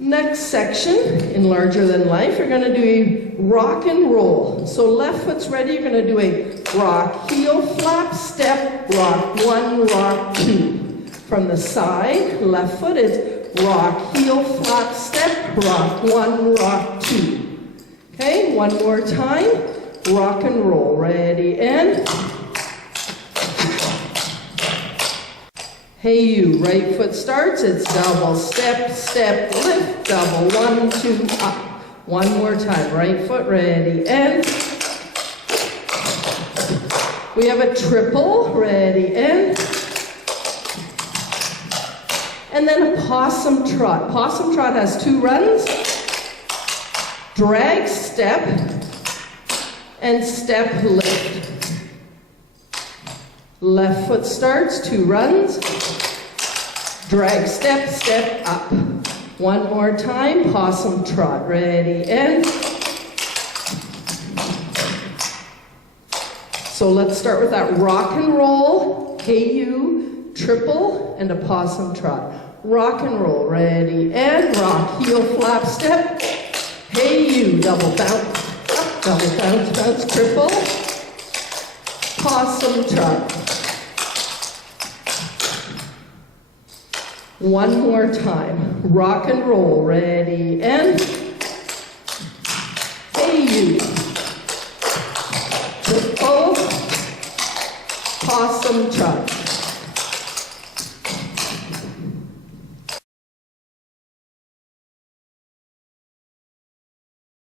Next section, in Larger Than Life, you're going to do a rock and roll. So left foot's ready, you're going to do a rock, heel, flap, step, rock, 1, rock, 2. From the side, left foot is rock, heel, flap, step, rock, 1, rock, 2. Okay, one more time, rock and roll. Ready, and hey you, right foot starts, it's double, step, step, lift, double, 1, 2, up. One more time, right foot ready, and we have a triple, ready, and then a possum trot. Possum trot has 2 runs, drag, step, and step, lift. Left foot starts, 2 runs, drag, step, step, up. One more time, possum trot, ready, and so let's start with that rock and roll, hey you, triple, and a possum trot. Rock and roll, ready, and rock, heel, flap, step, hey you, double bounce, up, double bounce, bounce, triple, possum trot. One more time, rock and roll, ready, and